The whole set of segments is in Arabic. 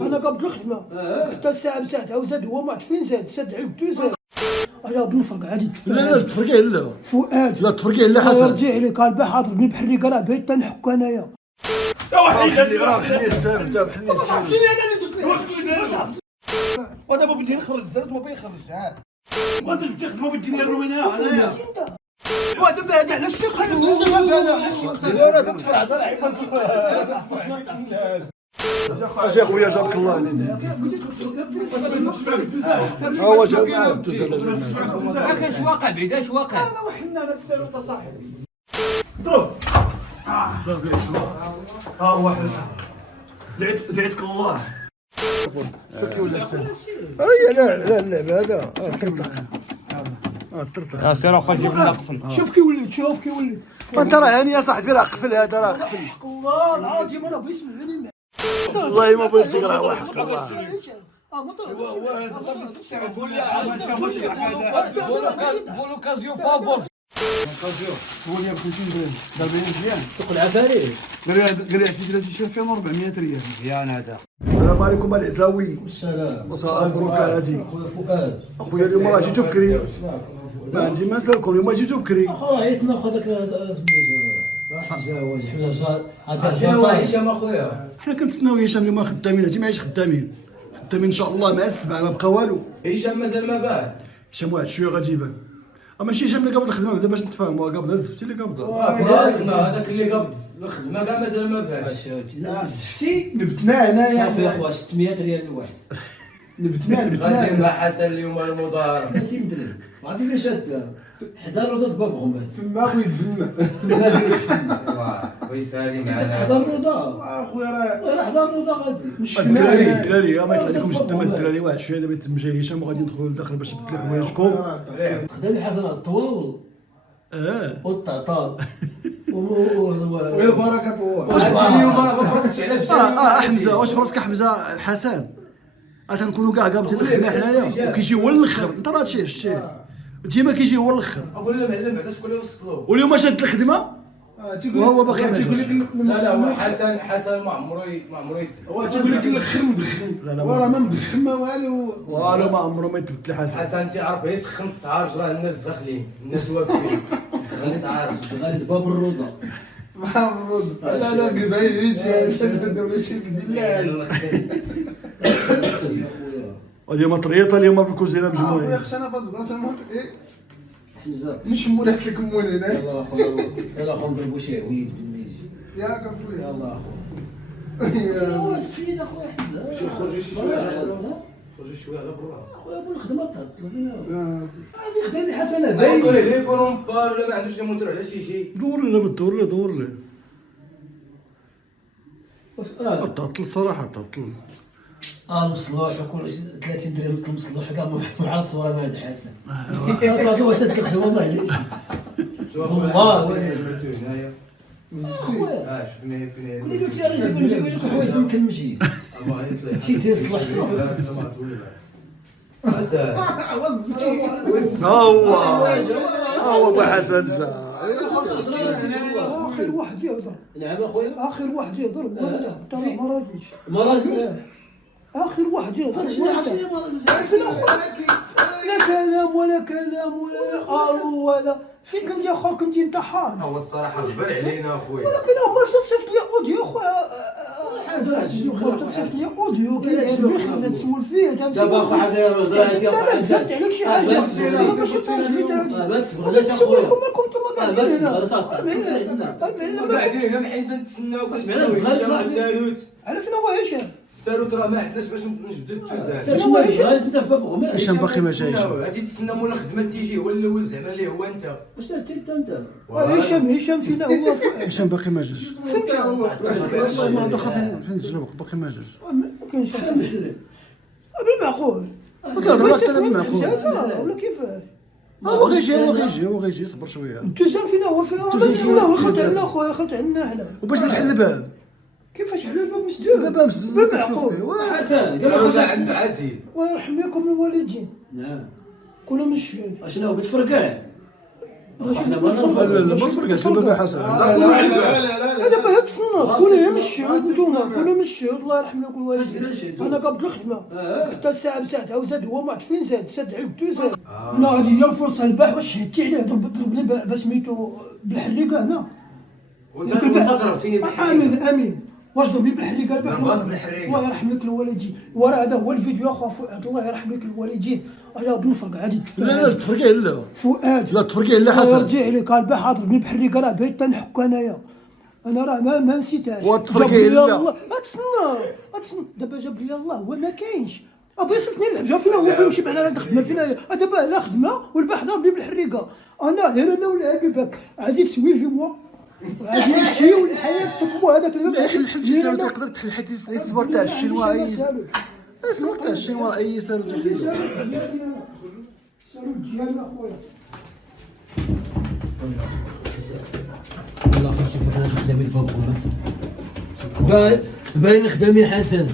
انا قبل الخدمه حتى الساعه بساعتها وزاد هو ما عرف فين زاد عندو زاد انا بنفرق عادي لا لا تفرقي لا فؤاد لا تفرقي لا حسن رجع لي قال با حاضرني بحال راه بغيت تنحك انايا يا واحد راه حني السالم تاع حني السالم ودابا بدي نخرج زرت ما بيخرج عاد وانت تخدموا بالدنيا الرومانيه انايا ودابا هذا علاش تيقتلوا لا تدفع هذا العيب اش اخويا جابك الله عليك ها هو جاب ما كانش واقع بعيد اش واقع هذا وحنا انا السالوت صاحبي ضرب ها واحد دعيتك الله سكي ولا السالم اي لا اللعب هذا طرطق طرطق يا سير اخويا جيب لنا قفل شوف كي وليت شوف كي وليت انت راه هاني يا صاحبي راه قفل هذا راه قفل الله العظيم انا بيسمعني والله ما بغيت تقرا واحد الله ما طلعش بولوكازيون فابور هو اللي ب 50 درهم ضربين مزيان سوق العفاريت قال لي عرفتي جلسي شي 2400 ريال مزيان هذا السلام عليكم العزاوي السلام وصاحب بركاتي خويا فؤاد اخويا اليوم راه جيتو بكري ما عندي ما نسالكم اليوم جيتو بكري اخو راه عيط ناخذ داك سميتو حمزه حمزه هذا هشام اخويا حنا كنتسناو هشام اليوم خدامين هادي معايش خدامين ان شاء الله مع السبعه ما بقى والو هشام مازال ما بان هشام واحد شويه غادي يبان ماشي هشام اللي قبض الخدمه بعدا باش نتفاهموا قبض زفتي اللي قبضها راسنا هذاك اللي قبض الخدمه كاع مازال ما بانش شفتي نبتنا هنايا صافي اخويا 600 ريال الواحد نبتنا غادي مع حسن اليوم المضاربه 30 درهم ما عرفتي فين شاد حدا الروضه باب غمات تما بغيت يدفنا ويسالي معنا حدا الروضه اخويا راه حدا الروضه غادي مش الدراري ما يطلع لكم جد الدراري واحد شويه دابا جاي هشام وغادي ندخلوا للداخل باش تبدلوا حوايجكم خدامي حسن الطواول والطعطال ويا بركه الله واش اليوم ما فرقتش على حمزه واش فراسك حمزه حسن تنكونوا كاع قابضين الخدمه حنايا وكيجي هو الاخر انت راه هادشي شتيه ديما كيجي هو الاخر اقول له معلم بعدا شكون اللي وصلوا واليوم شاد الخدمه وهو باقي ما تيقول جاش. لك لا هو حسن ما عمرو هو تيقول لك الاخر مدخن وراه ما مدخن ما والو والو ما عمره ما يتبدل حسن حسن تيعرف يسخن الطعاج راه الناس داخلين الناس واقفين سخن الطعاج غادي باب الروضه لا قريب يجي ولا شي بالله اليوم طريطه اليوم بالكوزينه اخويا بجمهوريه خصنا فهاد البلاصه ايه حمزه نشمو ريحه الكمون هنا يلا اخويا يلا اخو نضربوا شي عويد بالميج ياك اخويا يلا اخويا هو السيد اخويا حمزه شي خرجوا شي شويه خرجوا شويه على برا اخويا ابو الخدمه طلبنا آه. هادي خدامي حسنه باين باين ليه يكونوا مبار ولا ما عندوش يموتوا على شي شيء دور له بالدور له دور له تعطل الصراحه تعطل المصلوح يكون 30 درهم المصلوح كاع مع الصوره ما هذا حسن طلعت واش الخدمه والله الا والله هنايا اخويا شفنا فين كل قلت انا نجيب لك حوايج ما مكمشي شي تصلح شي هو ابو حسن جا اخر واحد يهضر نعم اخويا اخر واحد يهضر ترى ما راجلش ما راجلش اخر واحد يهضر شنو عرفتي ما راجلش لا سلام ولا كلام ولا قالوا ولا فين كنت يا خو كنت انت حار هو الصراحه غبر علينا اخويا ولكن هما اش تصيفط لي اوديو خويا حسن تصيفط لي اوديو كي نسول فيه دابا اخو حاجه راه لا زدت عليك شي حاجه بس بلاش اخويا بس بلاش وبعدين هنا محين تنتسناو اسمعنا الصغار السالوت على فين هو هشام السالوت راه ما عندناش باش نجبدو التوزان شنو غادي انت في باب غمار هشام باقي ما جايش غادي تسنى مول الخدمه تيجي هو الاول زعما اللي هو انت واش درتي انت هشام فينا هو هشام باقي ما جاش فين جا والله ما دخل فين الجنوب باقي ما جاش ما كاينش بالمعقول بالمعقول ولا كيفاش هو غيجي يصبر شويه التوزان فينا هو فينا هو خلط عنا خويا خلط عنا حنا وباش بتحل الباب كيفاش على الباب مسدود الباب مسدود بالمعقول حسن قال قالوا لك عند عادي ويرحم لكم الوالدين نعم كلوا من الشهاد اشنو بتفرقع احنا ما نرفض. لا ما تفرقعش بابا حسن. انا باغي تسنى كون مشيو نتوما كون مشيو الله يرحم لكم الوالدين. انا قبل الخدمه حتى الساعه بساعتها وزاد هو ما عرفت فين زاد سد عبدو زاد. انا هذه هي الفرصه البارح واش شهدتي عليه ضربني بسميتو بالحريقه هنا. وانت ضربتيني امين امين واش ضربني بالحريقه البارح ضربك بالحريقة. الله يرحم لك الوالدين. وراه هذا هو الفيديو اخو فؤاد الله يرحم لك الوالدين. يا بن فرقع هذه لا تفرقع لا فؤاد لا تفرقع لا حسن. رجع لي قال البارح ضربني بحريقه راه بغيت تنحك انايا. انا راه ما نسيتهاش. وتفرقع جاب لي لا. الله اتسنى دابا جاب لي الله هو ما كاينش ابغي يصيفني نلعب فينا هو بيمشي معنا على الخدمه فينا دابا لا خدمه والبارح ضربني بالحريقه. انا غير انا ولا بيباك غادي تسوي في موا غادي نمشي والحياه تقوم هذاك لا حل سير تقدر تحل حيت السبور تاع الشينوا اي السبور تاع الشينوا اي سير تحل. ديالنا خويا والله نشوف انا خدامي باب خلاص باين خدامي حسن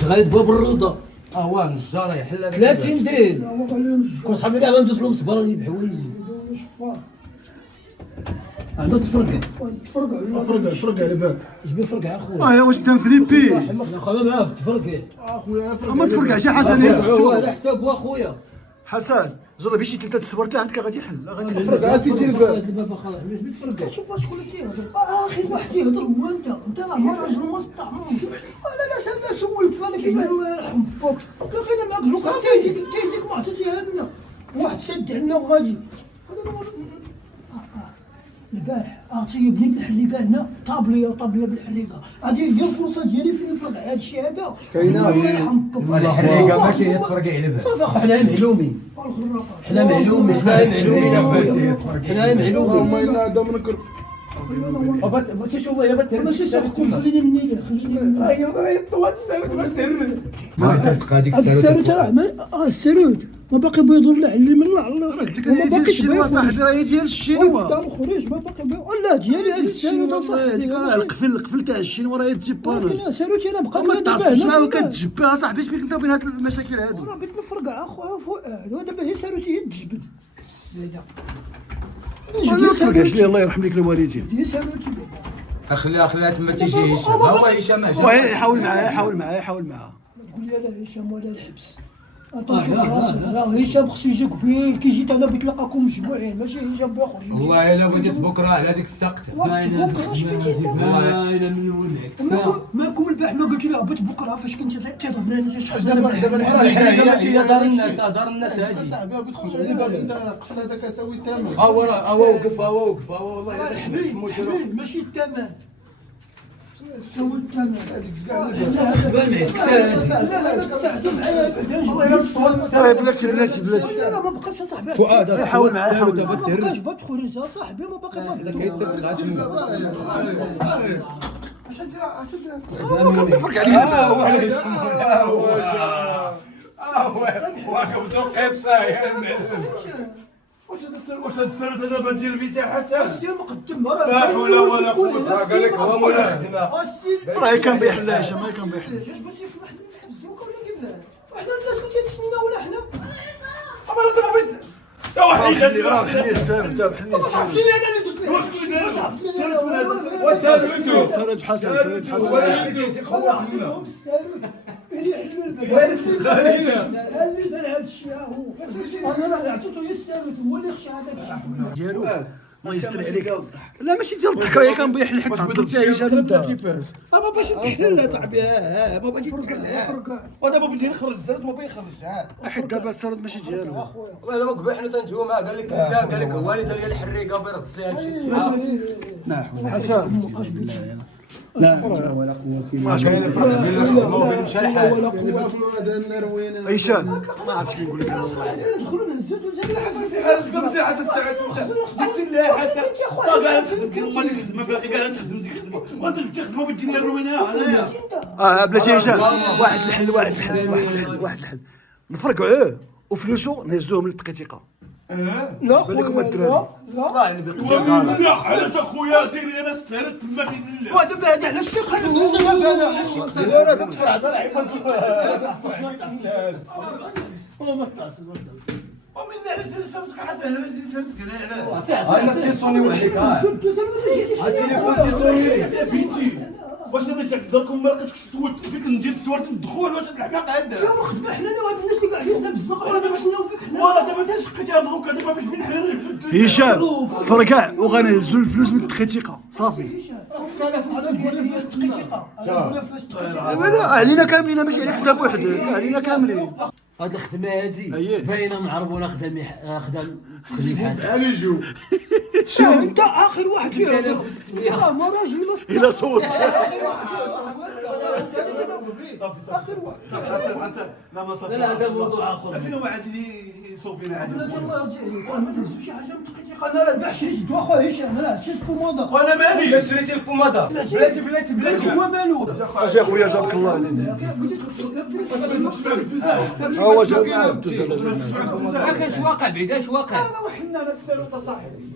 صغير باب الروضه هو النجار يحل 30 درهم كون صحابي كاع ما ندوز لهم صبر نجيب حوايج هذا تفرقع فرقع على بالك جبي فرقع اخويا واش انت فليبي خويا معاه تفرقع ما تفرقعش حسن. هو على حساب اخويا حسن جرب شي ثلاثه السبورت عندك غادي يحل غادي يحل. فرقع سيدي هذا الباب خلاص جبي تفرقع شوف شكون اللي كيهضر اخي واحد يهضر هو انت راه ما راجل مسطح انا لا سولت فانا كيما الله يرحم بوك لقينا معاك الوقت تيجيك معطيتي لنا واحد سد عنا وغادي البارح تيبني بالحريقه هنا طابليه بالحريقه هذه هي الفرصه ديالي فين نفرق هذا الشيء هذا الله يرحم بوك الحريقه ماشي هي تفرقع على بالك. صافي اخو حنا معلومين حنا معلومين اللهم انا هذا منكر. بغيتي شوف والله الا ماشي ساقكم خليني مني لا خليني هي طوات الساروت ما تهرس. هذيك هاد الساروت راه الساروت ما باقي بيض ولا علي من الله قلت لك هي ديال الشينوا صاحبي راه ديال الشينوا. قدام خرج ما باقي بيض ولا ديالي هاد الساروت هذيك راه القفل تاع الشينوا راه تجيبان. ولكن ساروتي انا بقى ما تعصبش معاه وكتجبها صاحبي شبيك انت بين هاد المشاكل هادو. راه بغيت نفرقع اخويا فؤاد ودابا هي ساروتي هي تجبد ما تفرقعش ليه الله يرحم لك الوالدين. هي ساروتي بعدا خليها تما تيجي هشام هو هشام يحاول معاه تقول لي لا هشام ولا الحبس نشوف راسي لا هشام خصو يجي كبير كي جيت انا بغيت نلقاكم مجموعين ماشي هشام بيخرج والله الا بغيت بكره على هذيك السقطه باينه من الاول معك مالكم البارح ما قلت لها بغيت بكره فاش كنت تضربنا انا شحال دابا الحريقه ماشي هي دار الناس دار الناس هادي هادي. صاحبي بتخرج على بالك انت قفل هذاك اسوي الثمن. هو وقف والله الا حبيب ماشي الثمن سوي الثمن هذيك زكاه بان معك كساس ساعه معايا بعدا الله بلاتي لا ما بقاش يا صاحبي فؤاد حاول معاه ما بقاش بتخرج يا صاحبي ما باقي اش ندير واقف توقف صاير واش هاد السنه دابا ديال البيت حسن السير مقدم لا حول ولا قوه قال لك هو مولا خدمه راه كان بيحل هشام ما كان بيحل. جاش بس في واحد الحبس دوكا ولا كيفاه وحنا الناس اللي تيتسناونا حنا اما دابا بغيت يا واحد راه حلني السالب تاع حلني السالب. عرفتني انا اللي درت واش كنت داير سالت من هذا وسالتو سالب حسن انا عطيتهم السالوت اللي يحلوا الباب اللي دار هذا الشيء هو انا راه عطيته هي السالوت هو اللي خشى هذاك الشيء ديالو الله يستر عليك. لا ماشي ديال الضحك راه كان بيحل حيت ضربتي هشام انت. اما باش تحلل يا صاحبي ما بغيتش فرقع ودابا بدي نخرج الزرد ما بيخرج حيت دابا السرد ماشي ديالو. والله ما قبل حنا تنتهو معاه قال لك لا قال لك هو اللي دار لي الحريقه بيرد ليها بشي سمعه. حسن لا ولا قوه مشى الحال ولا قوه هذا النروين هشام ما عرفتش كي نقول لك انا. ندخلوا نهزوا زاد حسن في حاله تقبل زي حسن ساعات قلت له حسن قال تخدم دير ما ديك الخدمه باقي قال تخدم ديك الخدمه وانت تخدم بالدنيا الرومانيه انايا بلاتي هشام واحد الحل نفرقعوه وفلوسو نهزوهم للتقيتيقه. لا بالكم الدراري يا حالة اخويا ديري انا استهلت تما بين الله ودابا هذا علاش تيقلبوا لا تدفع هذا العيب ما تعصب ومن على سيرتك حسن على سيرتك انا هاي ما تيصوني عليك التليفون تيصوني بنتي واش انا دركم ما لقيتكش تقول فيك ندير تصورت الدخول واش الحماق هذا يا خدمه حنا هاد الناس اللي قاعدين هنا في الزنقه ولا كنستناو فيك حنا والله دابا انت شقيتي هاد دروك دابا باش بين حنا هشام فرقع وغنهزوا الفلوس من التخيتيقه صافي. علينا كاملين ماشي عليك انت بوحدك، علينا كاملين. هاد الخدمه هادي أيه. باينه معربونه خدام خليك حسن. على جو شوف انت اخر واحد فيها أنا ب 600. ما راجل الى صوت صافي حسن لا ما صافي لا هذا موضوع اخر. فين هو عاد اللي يصوفينا عاد الله يرجع لي ما تهز شي حاجه متقيقه. انا راه كاع شريت دواء خويا هشام راه شريت بوماضه وانا مالي شريتي البوماده بلاتي هو مالو اش يا خويا جابك الله عليك. ها هو جاب معاه الدوزه اش واقع بعيد اش واقع هذا وحنا السالوت صاحبي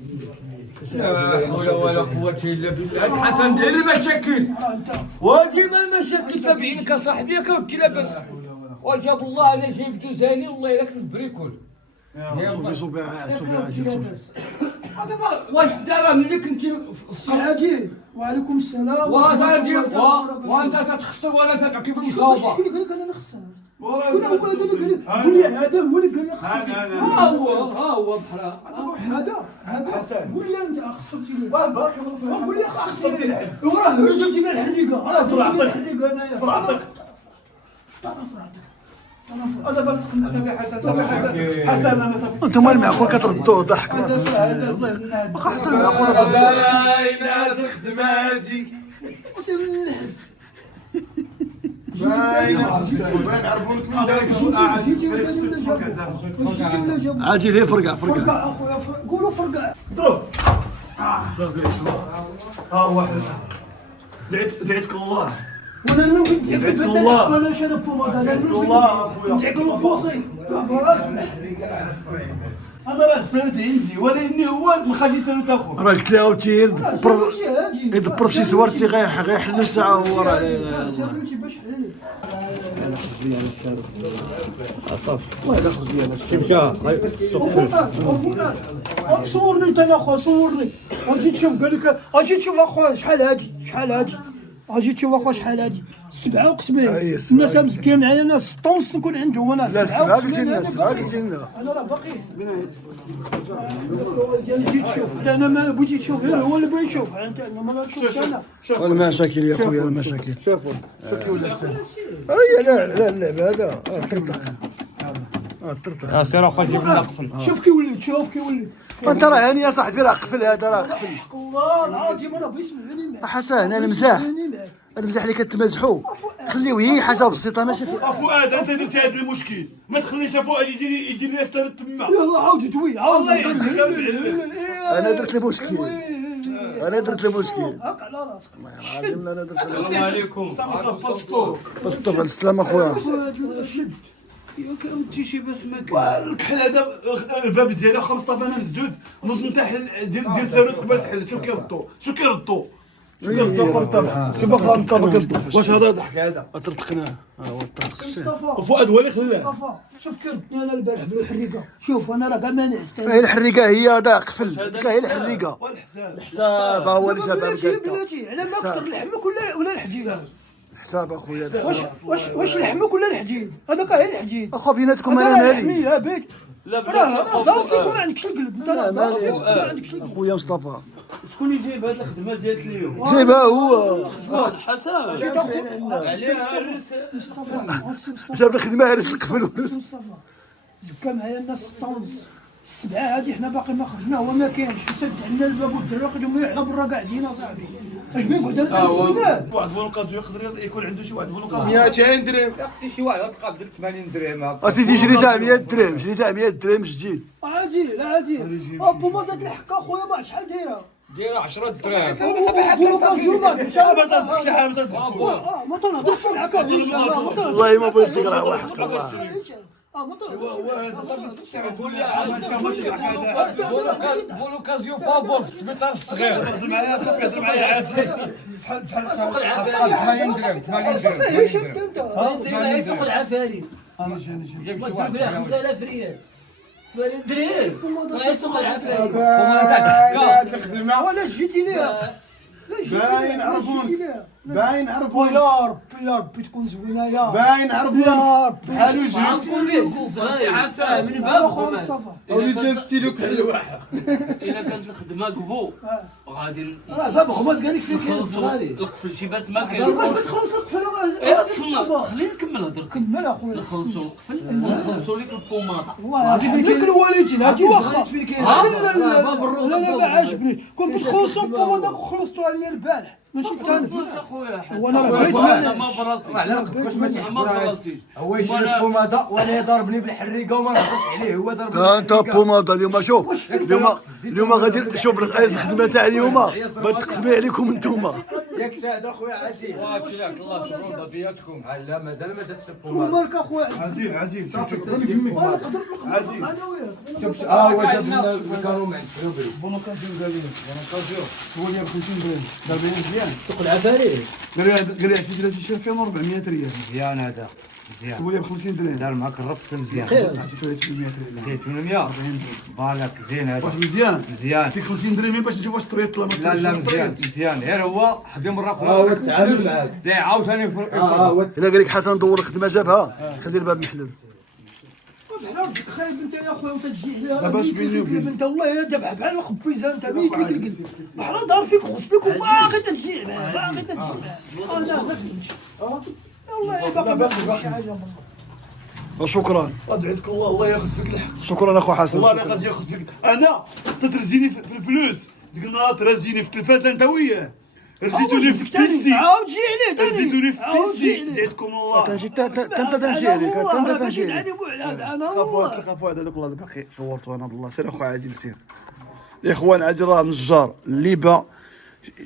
لا حول ولا قوة إلا بالله. حسن دير المشاكل وديما المشاكل تابعين لك صاحبي كنت لاباس وجاب الله على جيب دوزاني والله الا كنت بريكول. صوفي صوفي صوفي عاجل صوفي. واش دار ملي كنتي السي عادل وعليكم السلام وانت تتخسر ولا تبكي شكون بالمصابة. اللي قال لك انا نخسر؟ شكون هو هذا اللي قال لك؟ قول لي هذا هو اللي قال لك خسرتي. ها هو بحرا هذا قول لي انت خسرتي لي. بارك الله فيك قول لي خسرتي العبس وراه هرجتي لنا الحريقه راه فرعتك. الحريقه انايا فرعتك انا بنسقنا صافي حسن انا صافي انتم المعقول كتردوه ضحك. حسن المعقول باينه هاد الخدمه هادي باينه عرفونك من داك جيتي ولا جابوا عاجل هي فرقع فرقع اخويا قولوا فرقع ضرب ها هو حسن دعيتك الله وانا نوديك دعيتك الله. انا شرف والله انا دعيتك الله اخويا ندعيك الفوصي هذا راه سنة عندي ولكن هو ما خاش يسالو اخو راه قلت لها وتي يدبر في شي سوارتي غيحل الساعه هو راه باش حلالي صورني انت اخويا صورني اجي تشوف قال لك اجي تشوف اخويا شحال هادي اجي تشوف اخويا شحال هادي 7 وقسمين الناس مسكين معايا انا 6 ونص نكون عندهم انا لا 7 قلتي لنا 7 قلتي لنا. انا راه باقي جيت تشوف انا ما بغيتي تشوف غير هو اللي بغى يشوف انت ما نشوفش انا المشاكل يا خويا المشاكل شوفوا سكي ولا اي لا اللعبه هذا طرطق طرطق سير اخويا جيب لنا قفل. شوف كي وليت انت راه هاني يا صاحبي راه قفل هذا راه قفل. والله العظيم انا بيسمعني معاك حسن انا المزاح اللي كتمازحوا خليوه هي حاجه بسيطه ماشي فؤاد انت درتي هذا المشكل ما تخليش فؤاد يجي لي يفتر تما يلا عاود دوي عاود انا درت المشكل هاك على راسك انا درت السلام عليكم. بسطو السلام اخويا. شد كنتي شي بس ما كان الكحل هذا الباب ديالو 15 انا مسدود نوض من تحت دير سالوت قبل تحل شو كيردوا كيف باقا نطبق واش هذا ضحك هذا طرطقناه ها هو الطرطق مصطفى فؤاد هو اللي خلاه مصطفى شوف كرتني انا البارح بالحريقه شوف انا راه كاع ما نعست هي الحريقه هي هذا قفل هي الحريقه والحساب حساب هو اللي جابها بلاتي على ما كثر لحمك ولا الحجيج حساب اخويا واش لحمك ولا الحجيج هذاك غير الحجيج اخو بيناتكم انا مالي يا بيك لا راه ضافيك ما عندكش القلب انت لا مالي ما عندكش القلب اخويا مصطفى شكون اللي جايب هذه الخدمه ديال اليوم؟ جايبها هو حسن مصطفى جاب الخدمه هرس القفل مصطفى زكا معايا الناس 6 ونص 7 هادي حنا باقي ما خرجنا هو ما كاينش سد عندنا الباب والدرا قدموا على برا قاعدين اصاحبي اش بين قعدنا نتسنى واحد بونكاز يقدر يكون عنده شي واحد بونكاز 200 درهم اختي شي واحد تقابل 80 درهم اسيدي شريتها 100 درهم شريتها 100 درهم جديد عادي ابو ما دات الحكه اخويا ما شحال دايره دايره 10 درهم ما تنهضرش معاك والله ما بغيت نقرا وحق الله ما تنهضرش بولوكازيون فابور في السبيطار الصغير. هضر معايا صافي هضر معايا عاد سوق العفاريت 80 درهم سوق العفاريت انا جاني تقول لها 5000 ريال درير الله يسوق العافيه هاد الخدمه ولا جيتي ليها لا جيتي باين ليها عرفون باين عرفون يا ربي يا ربي تكون زوينه يا باين عرفون يا ربي بحالو جي نقول ليه سي حسن من بابكم مصطفى ولي جا ستيلو كحل واحد الا كانت الخدمه قبو غادي راه بابا غمض قال لك فين كاين نخلصوا الصغاري القفل شي باس ما ما كاين تخلص القفل ايه تسنى خليني نكمل هضرتك كمل اخويا نخلصوا القفل ونخلصوا لك البوماطه والله يرحم لك الوالدين هاتي واخا فين كاين لا باب لا الروضه لا ما عاجبني كون بتخلصوا البومه وخلصتوا عليا البارح ماشي كان خلصنا اخويا حسن وانا بغيت انا ما براسي على رقبك واش ما ما تحبرهاش براسيش هو يجي لك بوماده وانا ضربني بالحريقه وما نهضرش عليه هو ضربني انت بوماضه اليوم شوف اليوم غادي شوف الخدمه تاع اليوم غادي تقسمي عليكم انتوما ياك شاهد اخويا عزيز واكي لك الله شكرا ضياتكم لا مازال ما جاتش مالك اخويا عزيز عزيز شوف شوف انا نقدر عزيز. انا وياك شوف هو جاب لنا الكروم عند شوبري بونوكازيون قال لي بونوكازيون هو اللي ب 50 درهم دار بيا مزيان سوق العفاريت قال لي عرفتي جلسي شي 2400 ريال مزيان هذا مزيان سوى لي ب 50 درهم دار معاك الربط مزيان عطيتو 800 ريال زيد 800 بالك زين هذا واش مزيان مزيان ديك 50 درهم باش نشوف واش طريت لا ما لا مزيان مزيان غير هو حدا مره هو اخرى التعامل معاك زين عاوتاني هو الا قال لك حسن دور الخدمه جابها خلي الباب محلول بحال ربك خايب انت يا خويا وتجي عليها دابا اش بيني وبينك؟ انت والله يا دابا بحال الخبيزه انت ميت لك القلب بحال دار فيك غسلك وباقي تجي عليها باقي تجي عليها انا ما فهمتش والله باقي ما شي حاجه شكرا ادعيتك الله ياخذ فيك الحق شكرا اخو حسن والله انا شكرا. غادي ياخذ فيك انا تترزيني في الفلوس ديك النهار ترزيني في التلفازه انت وياه رزيتوني في كتيسي عاود جي عليه تاني رزيتوني في عاود جي كتيسي عليه دعيتكم الله تنجي انت تنجي عليك انت تنجي عليك انا خافوا هذا دوك الله باقي صورته انا بالله سير اخو عادل سير يا اخوان عادل راه نجار اللي با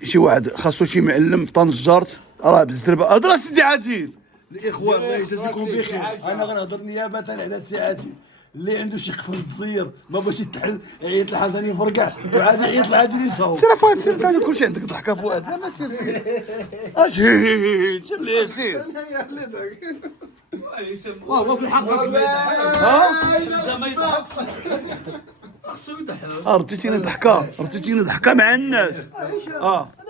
شي واحد خاصو شي معلم في نجارت راه بالزربه هضر سيدي عادل الاخوان الله يجازيكم بخير انا غنهضر نيابه على السي عادل اللي عنده شي قفل تصير ما باش يتحل يعيط لحسن يفرقع وعاد يعيط لعادل يصاوب سير فؤاد سير انت كلشي عندك ضحكه فؤاد لا ما سير اش سير اللي سير وهو في الحق ها ما يضحك خصو يضحك رتيتيني ضحكه مع الناس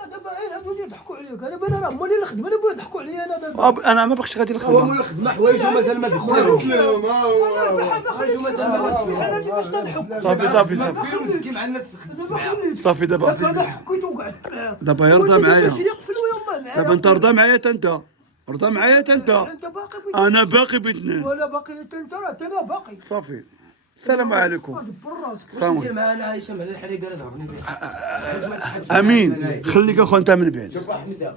انا دابا غير هادو اللي يضحكوا عليك انا بان انا هما اللي الخدمه انا بغيت يضحكوا عليا انا دابا انا ما بقيتش غادي هو الخدمه مول الخدمه حوايجه مازال ما دخلوش حوايجو مازال ما حالاتي فاش تنحك صافي مسكين مع الناس صافي دابا انا حكيت وقعدت دابا يرضى معايا يقفل ويلا معايا دابا انت رضى معايا انت رضى معايا انت انت باقي بغيت انا باقي باثنين ولا باقي انت راه انا باقي صافي السلام عليكم دبر راسك سلام دير معنا عايشه مع الحريقه اللي ضربني بها امين خليك اخو انت من بعد حمزه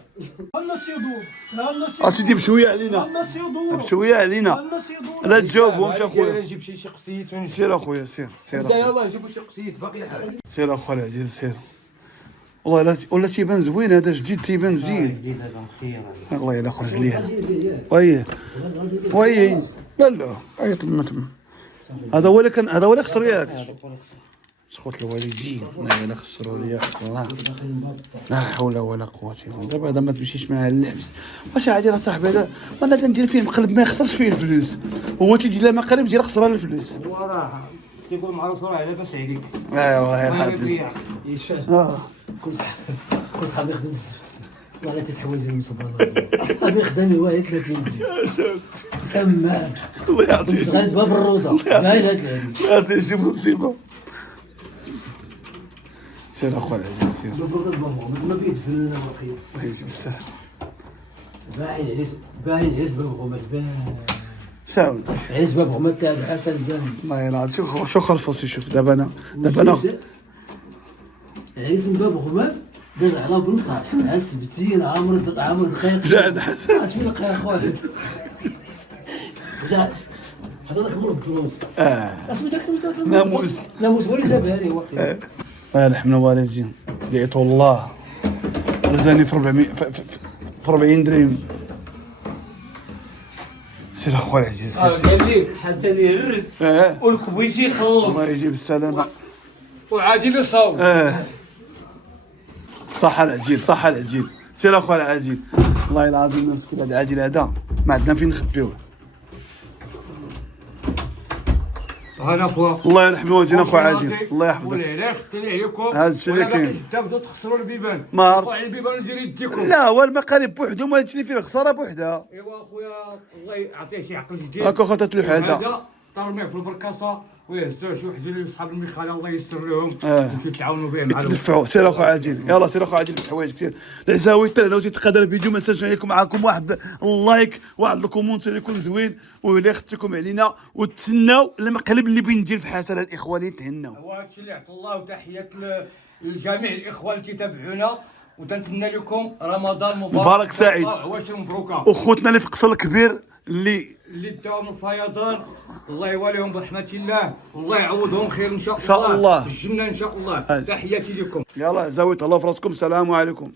الناس يدور الناس اسيدي بشويه علينا الناس يدور بشويه علينا الناس يدور لا تجاوبهمش اخويا نجيب شي قسيس من سير اخويا سير حمزه يلاه نجيبو شي قسيس باقي حاجه سير اخويا العزيز سير والله لا ولا تيبان زوين هذا جديد تيبان زين الله يلا خرج ليا وي لا عيط لنا تما هذا هو اللي خسر ياك سخوت الوالدين انا خسروا لي الله لا حول ولا قوه الا بالله دابا هذا ما تمشيش معاه اللعبس واش عادي راه صاحبي هذا وانا تندير فيه مقلب ما يخسرش فيه الفلوس هو تيجي لا مقلب يجي خسران الفلوس صراحه تيقول معروف راه لاباس عليك والله العظيم كل صحاب يخدم الزفت ولا تتحوج المصبر صاحبي يخدم هوايه 30 درهم تمام الله يعطيك صغير باب الروضه باين هاد الهادي يعطيك شي مصيبه سير اخويا العزيز سير باب الروضه ما بيدفن لنا واقيلا الله يجيب السلام باين عريس باب غمات باين ساود عريس باب غمات تاع حسن باين الله ينعاد شو خلفص يشوف دابا انا عريس من باب غمات داز على بن صالح مع السبتين عامر دقيق جاد حسن عاد فين لقى اخويا جا حضرتك مر بالدروس اسمي داك ناموس ولي دابا هاني واقيلا الله يرحم الوالدين دعيتو الله رزاني في 400 في 40 درهم سير اخويا العزيز سير قال لك حسن يهرس والكبيشي يخلص الله يجيب السلامه وعادل يصاوب صح العجيل سير اخويا العجيل والله العظيم مسكين هذا العجيل هذا ما عندنا فين نخبيوه هنا فوا الله يرحم والدينا اخو عادل، الله يحفظك. ولا يختلي عليكم. هذا الشيء اللي كاين. تبداو تخسروا البيبان. ما عرفت. على البيبان ندير يديكم. لا هو المقالب بوحدهم، هادشي اللي فيه الخساره بوحدها. ايوا اخويا الله يعطيه شي عقل جديد. هاكا خاطر تلوح هذا. هذا ترميه في البركاسه ويهزوه شي واحد ديال صحاب المخاله الله ييسر لهم آه. ويتعاونوا به مع دفعوا سير اخو عادل، يلا سير اخو عادل بحوايجك سير. العزاوي حتى لو تقدر الفيديو ما نساش عليكم معاكم واحد اللايك، واحد الكومونتير يكون زوين، ولا يختكم علينا، وتسناو المقلب اللي بين ندير في حسن الاخوان يتهناو. هو هادشي اللي عطا الله، وتحيات لجميع الاخوان اللي كيتابعونا، وتنتمنى لكم رمضان مبارك سعيد. وعواشر مبروكه. وخوتنا اللي في قصر الكبير اللي داو من الفيضان الله يواليهم برحمه الله، والله يعوضهم خير ان شاء الله. شاء الله. في الجنه ان شاء الله. تحياتي لكم. يلا عزاوي تهلاو في راسكم، السلام عليكم.